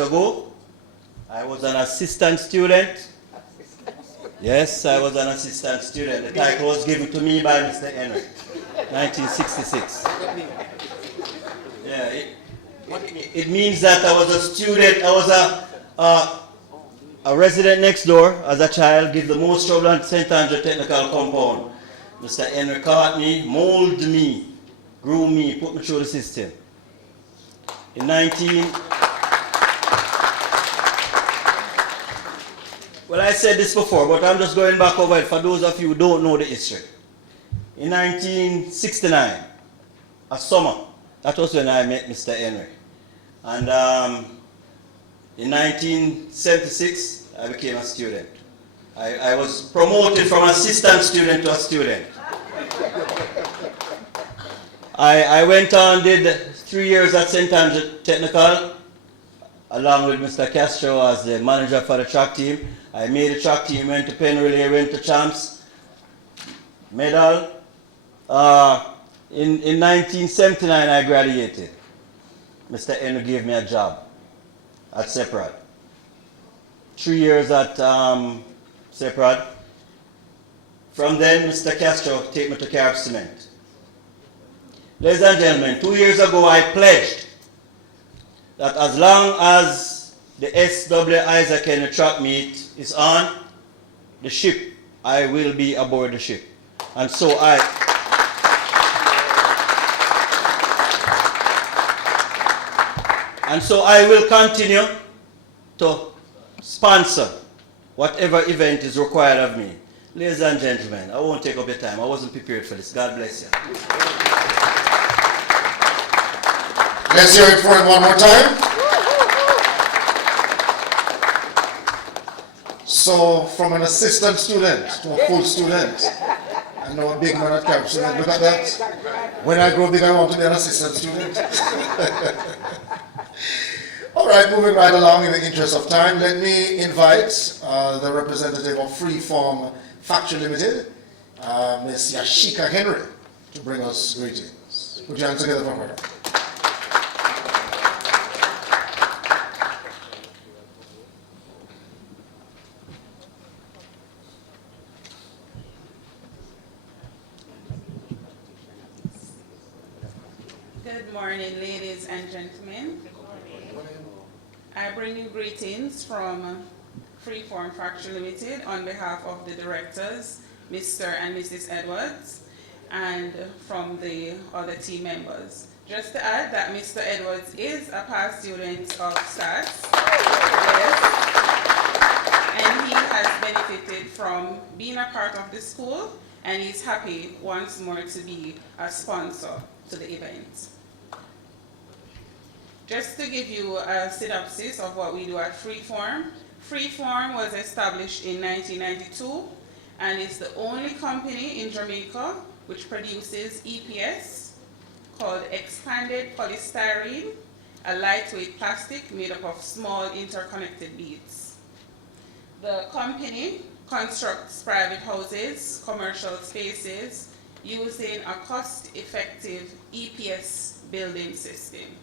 ago, I was an assistant student. Yes, I was an assistant student. The title was given to me by Mr. Henry, 1966. Yeah, it means that I was a student, I was a resident next door as a child, give the most trouble at St. Andrew Technical Compound. Mr. Henry caught me, molded me, grew me, put me through the system. In Well, I said this before, but I'm just going back over it for those of you who don't know the history. In 1969, a summer, that was when I met Mr. Henry. And in 1976, I became a student. I was promoted from assistant student to a student. I went on, did 3 years at St. Andrew Technical, along with Mr. Castro as the manager for the track team. I made the track team, went to Penn Relay, went to Champs, medal. In 1979, I graduated. Mr. Henry gave me a job at Separate. 3 years at Separate. From then, Mr. Castro took me to Carib Cement. Ladies and gentlemen, 2 years ago, I pledged that as long as the SW Isaac Henry track meet is on the ship, I will be aboard the ship. And so I will continue to sponsor whatever event is required of me. Ladies and gentlemen, I won't take up your time. I wasn't prepared for this. God bless you. Let's hear it for him one more time. So, from an assistant student to a full student, I know a big man at Carib Cement. Look at that. When I grow big, I want to be an assistant student. All right, moving right along in the interest of time, let me invite the representative of Freeform Factory Limited, Ms. Yashika Henry, to bring us greetings. Put your hands together for her. Good morning, ladies and gentlemen. I bring you greetings from Freeform Factory Limited on behalf of the directors, Mr. and Mrs. Edwards, and from the other team members. Just to add that Mr. Edwards is a past student of STATS, yes, and he has benefited from being a part of the school, and he's happy once more to be a sponsor to the event. Just to give you a synopsis of what we do at Freeform. Freeform was established in 1992 and is the only company in Jamaica which produces EPS, called expanded polystyrene, a lightweight plastic made up of small interconnected beads. The company constructs private houses, commercial spaces, using a cost-effective EPS building system,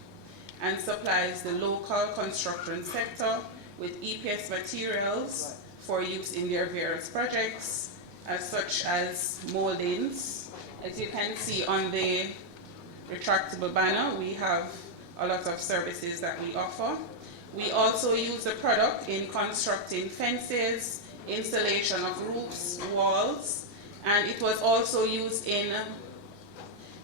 and supplies the local construction sector with EPS materials for use in their various projects, such as moldings. As you can see on the retractable banner, we have a lot of services that we offer. We also use the product in constructing fences, installation of roofs, walls, and it was also used in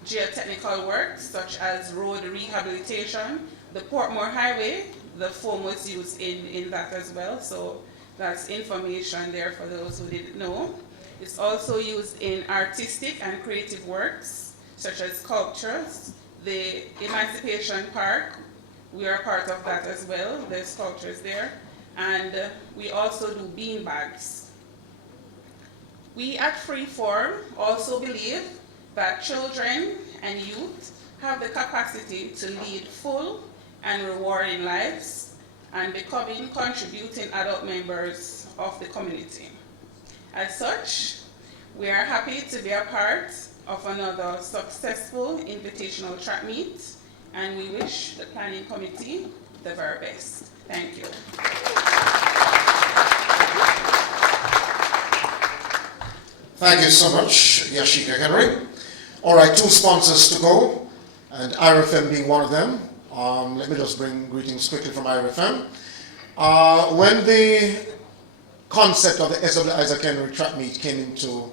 geotechnical works such as road rehabilitation. The Portmore Highway, the foam was used in that as well, so that's information there for those who didn't know. It's also used in artistic and creative works such as sculptures. The Emancipation Park, we are part of that as well, there's sculptures there, and we also do bean bags. We at Freeform also believe that children and youth have the capacity to lead full and rewarding lives and becoming contributing adult members of the community. As such, we are happy to be a part of another successful invitational track meet, and we wish the planning committee the very best. Thank you. Thank you so much, Yashika Henry. All right, 2 sponsors to go, and IRFM being one of them. Let me just bring greetings quickly from IRFM. When the concept of the SW Isaac Henry track meet came into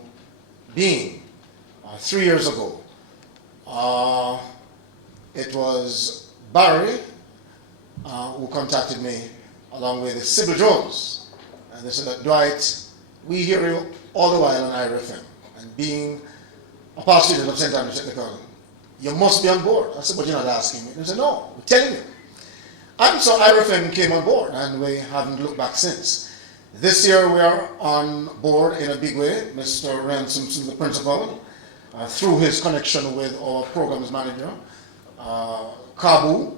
being 3 years ago, it was Barry who contacted me along with Sybil Jones, and they said, Dwight, we hear you all the while on IRFM, and being a past student of St. Andrews Technical, you must be on board. I said, but you're not asking me. They said, no, we're telling you. And so IRFM came on board, and we haven't looked back since. This year we are on board in a big way. Mr. Ryan Simpson, the principal, through his connection with our programs manager, Kabu,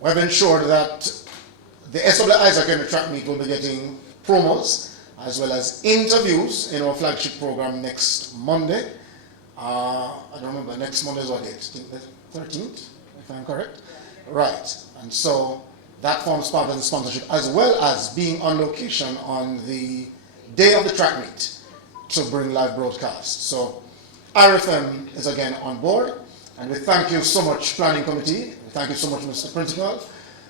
we have ensured that the SW Isaac Henry track meet will be getting promos as well as interviews in our flagship program next Monday. I don't remember, next Monday is what date? I think the 13th, if I'm correct. Right, and so that forms part of the sponsorship, as well as being on location on the day of the track meet to bring live broadcasts. So RFM is again on board, and we thank you so much, Planning Committee. We thank you so much, Mr. Principal.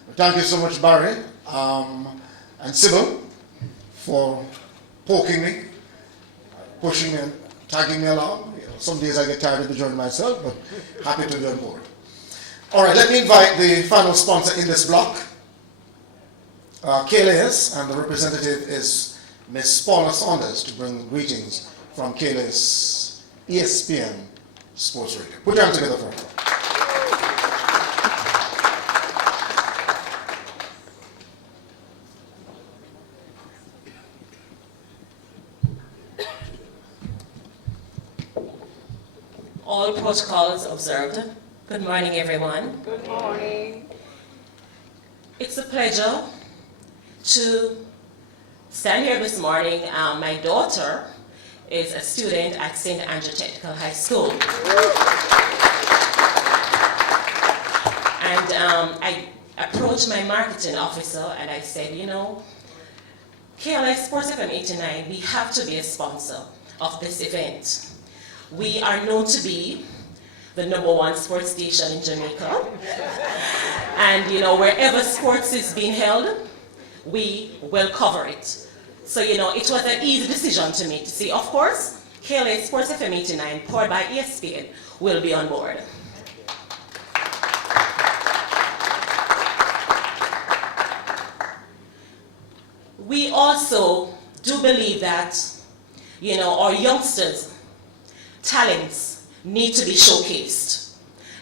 We thank you so much, Barry and Sybil, for poking me, pushing me, and tagging me along. Some days I get tired of the journey myself, but happy to be on board. All right, let me invite the final sponsor in this block, KLAS, and the representative is Ms. Paula Saunders, to bring greetings from KLAS ESPN Sports Radio. Put your hands together for her. All protocols observed. Good morning, everyone. Good morning. It's a pleasure to stand here this morning. My daughter is a student at St. Andrew Technical High School. And I approached my marketing officer and I said, you know, KLS Sports FM 89, we have to be a sponsor of this event. We are known to be the #1 sports station in Jamaica. And you know, wherever sports is being held, we will cover it. So you know, it was an easy decision to make to say, of course, KLA Sports FM 89, powered by ESPN, will be on board. We also do believe that, you know, our youngsters' talents need to be showcased.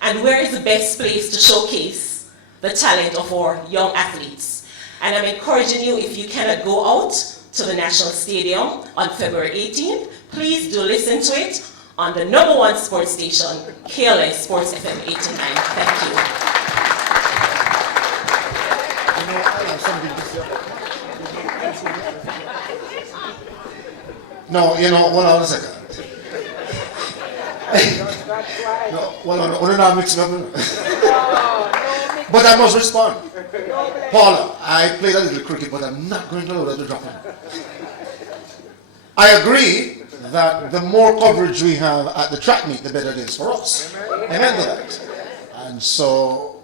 And where is the best place to showcase the talent of our young athletes? And I'm encouraging you, if you cannot go out to the National Stadium on February 18th, please do listen to it on the #1 sports station, KLS Sports FM 89. Thank you. No, you know, hold on a second. No, hold on, we're not mixing up. But I must respond. Paula, I played a little cricket, but I'm not going to allow that to drop in. I agree that the more coverage we have at the track meet, the better it is for us. Amen to that. And so,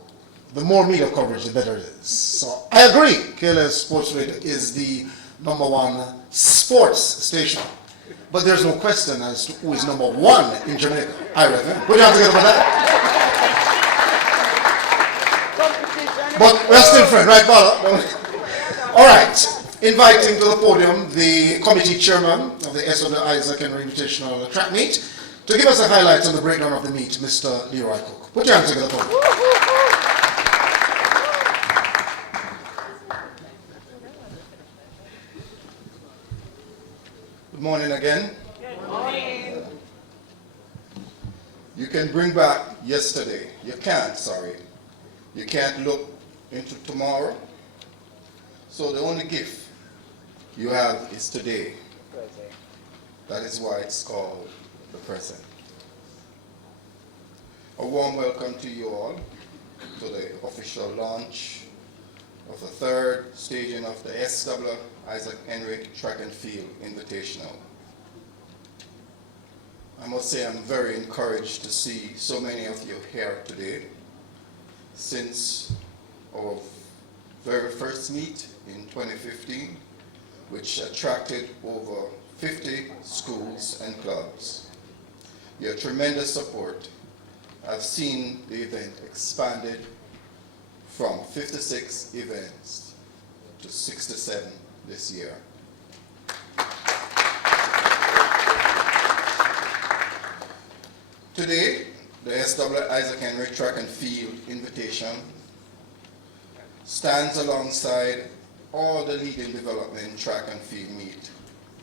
the more media coverage, the better it is. So, I agree, KLS Sports Radio is the #1 sports station. But there's no question as to who is #1 in Jamaica. I reckon. Put your hands together for that. But we're still friends, right, Paula? All right. Inviting to the podium the committee chairman of the SW Isaac Henry Invitational track meet to give us the highlights and the breakdown of the meet, Mr. Leroy Cook. Put your hands together for him. Good morning again. Good morning. You can bring back yesterday. You can't, sorry. You can't look into tomorrow. So the only gift you have is today. That is why it's called the present. A warm welcome to you all to the official launch of the third staging of the SW Isaac Henry Track and Field Invitational. I must say I'm very encouraged to see so many of you here today. Since our very first meet in 2015, which attracted over 50 schools and clubs. Your tremendous support, I've seen the event expanded from 56 events to 67 this year. Today, the SW Isaac Henry Track and Field Invitation stands alongside all the leading development track and field meet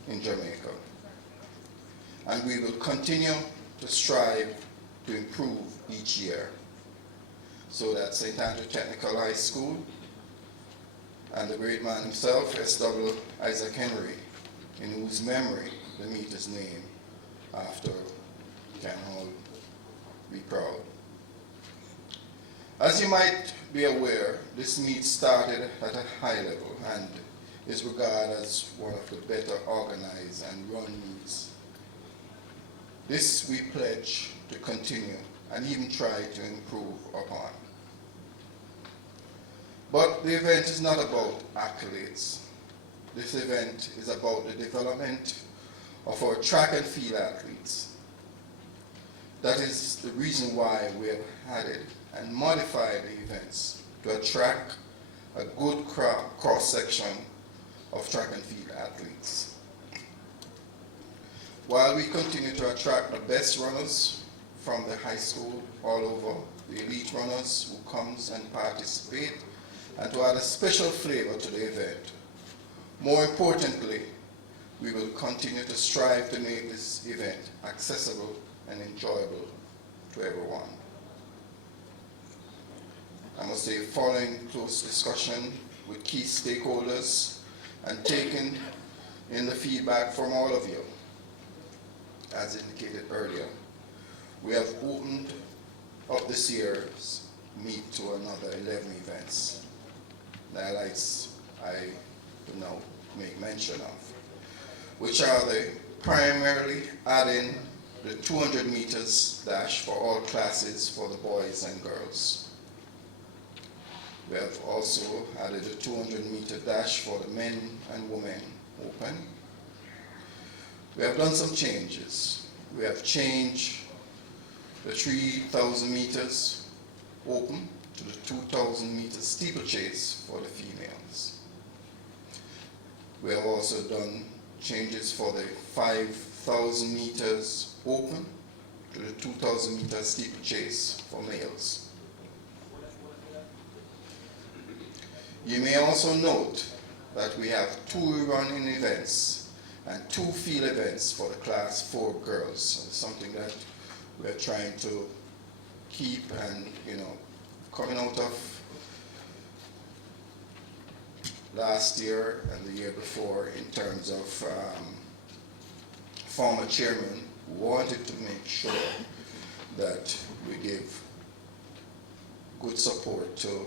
in Jamaica. And we will continue to strive to improve each year so that St. Andrew Technical High School and the great man himself, SW Isaac Henry, in whose memory the meet is named after, can all be proud. As you might be aware, this meet started at a high level and is regarded as one of the better organized and run meets. This we pledge to continue and even try to improve upon. But the event is not about accolades. This event is about the development of our track and field athletes. That is the reason why we have added and modified the events to attract a good cross-section of track and field athletes. While we continue to attract the best runners from the high school all over, the elite runners who comes and participate, and to add a special flavor to the event. More importantly, we will continue to strive to make this event accessible and enjoyable to everyone. I must say, following close discussion with key stakeholders and taking in the feedback from all of you, as indicated earlier, we have opened up this year's meet to another 11 events. The highlights I will now make mention of, which are the primarily adding the 200 meters dash for all classes for the boys and girls. We have also added a 200 meter dash for the men and women open. We have done some changes. We have changed the 3,000 meters open to the 2,000 meter steeplechase for the females. We have also done changes for the 5,000 meters open to the 2,000 meter steeplechase for males. You may also note that we have 2 running events and 2 field events for the class 4 girls. It's something that we're trying to keep, and coming out of last year and the year before in terms of former chairman who wanted to make sure that we give good support to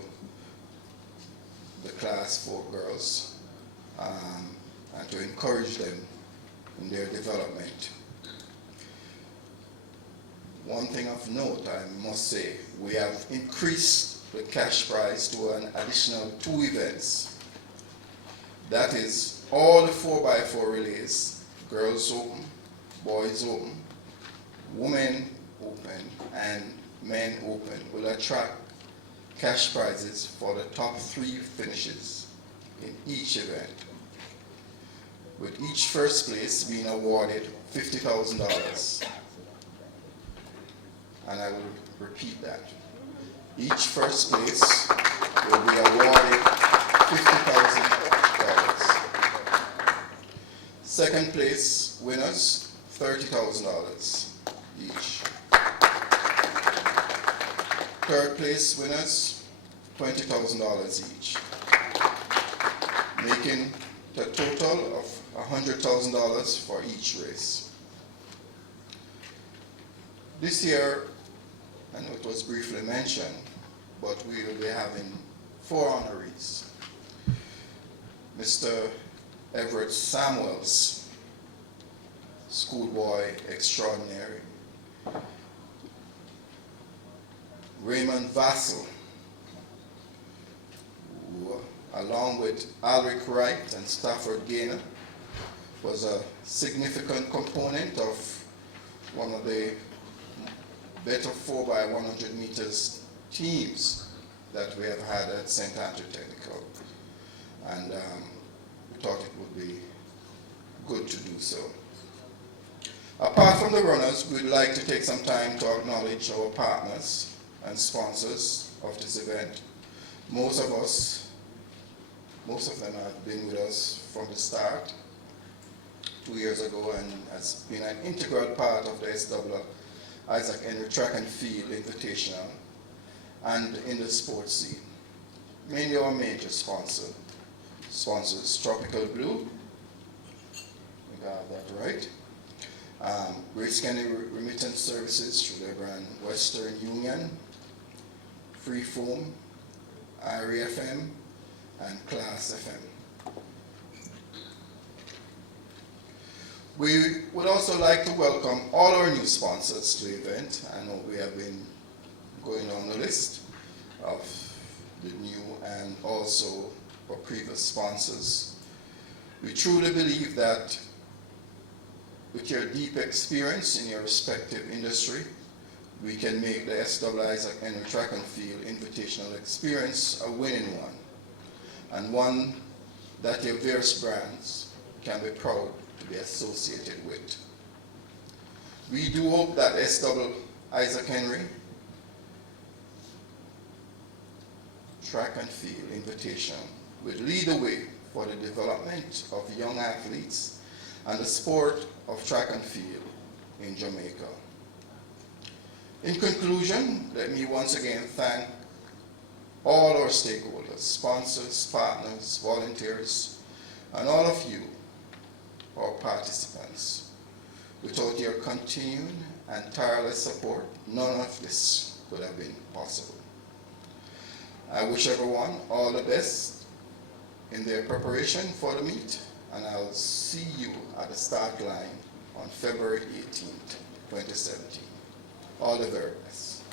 the class 4 girls and to encourage them in their development. One thing of note, I must say, we have increased the cash prize to an additional 2 events. That is all the 4x4 relays, girls open, boys open, women open, and men open, will attract cash prizes for the top 3 finishes in each event, with each first place being awarded $50,000. And I will repeat that. Each first place will be awarded $50,000. Second place winners, $30,000 each. Third place winners, $20,000 each, making the total of $100,000 for each race. This year, I know it was briefly mentioned, but we will be having 4 honorees. Mr. Everett Samuels schoolboy extraordinary. Raymond Vassell, who, along with Alric Wright and Stafford Gaynor, was a significant component of one of the better 4x100 meters teams that we have had at St. Andrew Technical. And we thought it would be good to do so. Apart from the runners, we'd like to take some time to acknowledge our partners and sponsors of this event. Most of them have been with us from the start 2 years ago and has been an integral part of the SW Isaac Henry Track and Field Invitational and in the sports scene. Mainly our major sponsors, Tropical Blue, we got that right. Grace County Remittance Services through their brand Western Union, Freeform, IRE FM, and Class FM. We would also like to welcome all our new sponsors to the event. I know we have been going on the list of the new and also our previous sponsors. We truly believe that with your deep experience in your respective industry, we can make the SW Isaac Henry Track and Field Invitational Experience a winning one, and one that your various brands can be proud to be associated with. We do hope that SW Isaac Henry Track and Field Invitational will lead the way for the development of young athletes and the sport of track and field in Jamaica. In conclusion, let me once again thank all our stakeholders, sponsors, partners, volunteers, and all of you, our participants. Without your continued and tireless support, none of this would have been possible. I wish everyone all the best in their preparation for the meet, and I'll see you at the start line on February 18th, 2017. All the very best.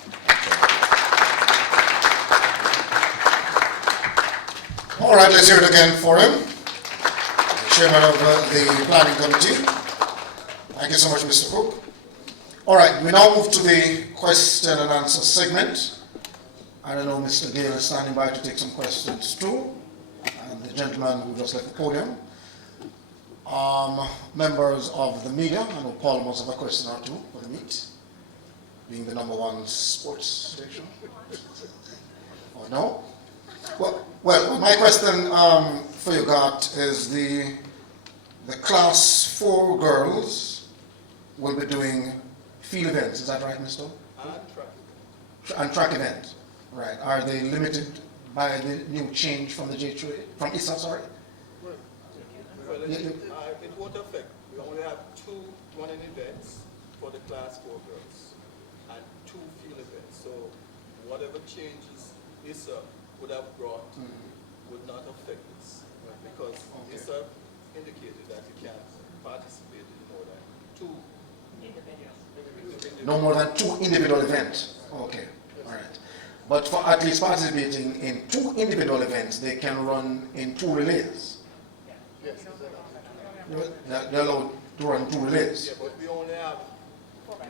All right, let's hear it again for him, the chairman of the planning committee. Thank you so much, Mr. Cook. All right, we now move to the question and answer segment. I don't know, Mr. Gale is standing by to take some questions too, and the gentleman who just left the podium. Members of the media, I know Paul must have a question or two for the meet, being the #1 sports station. Or no? Well, my question for you, Gart, is the class 4 girls will be doing field events, is that right, Mr.? And track events, right. Are they limited by the new change from the J3, from ISA, sorry? Well, it won't affect. We only have 2 running events for the class 4 girls and 2 field events. So whatever changes ISA would have brought would not affect this, because ISA indicated that you can't participate in more than 2 individuals. No more than 2 individual events. Okay, all right. But for at least participating in 2 individual events, they can run in 2 relays. Yes, They're allowed to run 2 relays. yeah, but we only have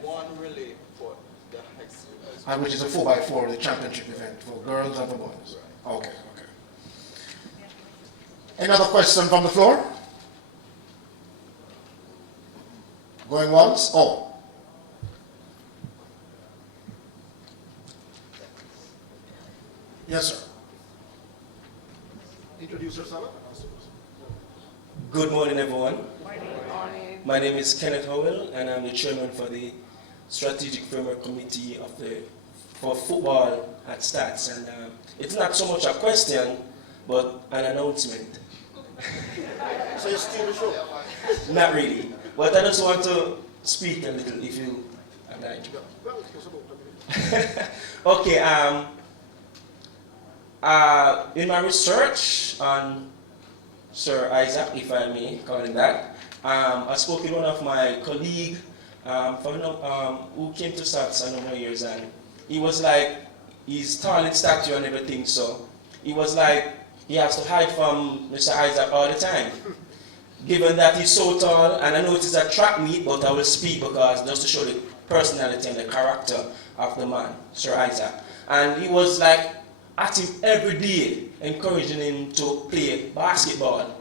1 relay for the high school. Which is a 4x4, the championship event for girls and for boys. Okay, okay. Any other question from the floor? Going once? Oh. Yes, sir. Introduce yourself. Good morning, everyone. Morning. My name is Kenneth Howell, and I'm the chairman for the Strategic Framework Committee for football at Stats. And it's not so much a question, but an announcement. So you steal the show? Not really, but I just want to speak a little, if you oblige. Okay. In my research on Sir Isaac, if I may call him that, I spoke with one of my colleagues who came to Stats a number of years, and he was like, he's tall in stature and everything, so he was like, he has to hide from Mr. Isaac all the time. Given that he's so tall, and I know it is a track meet, but I will speak because just to show the personality and the character of the man, Sir Isaac. And he was like at him every day, encouraging him to play basketball,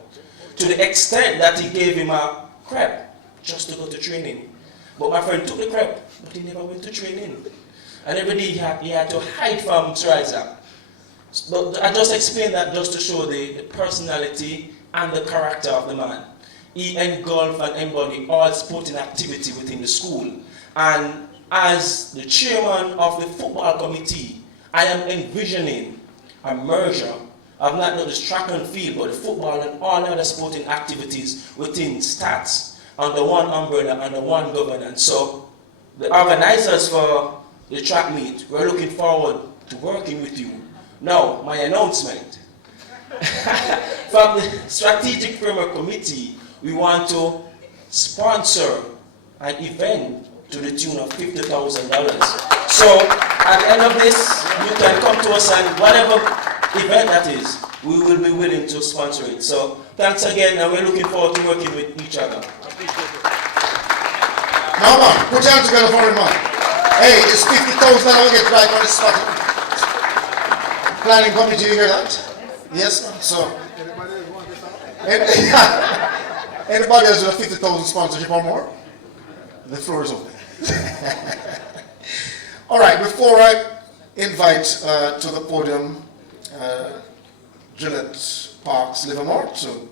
to the extent that he gave him a crepe just to go to training. But my friend took the crepe, but he never went to training. And every day he had to hide from Sir Isaac. But I just explained that just to show the personality and the character of the man. He engulfed and embodied all sporting activity within the school. And as the chairman of the football committee, I am envisioning a merger of not just track and field, but the football and all other sporting activities within Stats under one umbrella, under one governance. So the organizers for the track meet, we're looking forward to working with you. Now, my announcement. From the Strategic Framework Committee, we want to sponsor an event to the tune of $50,000. So at the end of this, you can come to us and whatever event that is, we will be willing to sponsor it. So thanks again, and we're looking forward to working with each other. Now, man, put your hands together for him, man. Hey, it's $50,000 we get right on the spot. Planning committee, you hear that? Yes, man. So, anybody else with a 50,000 sponsorship or more? The floor is open. All right, before I invite to the podium Gillette Parks Livermore to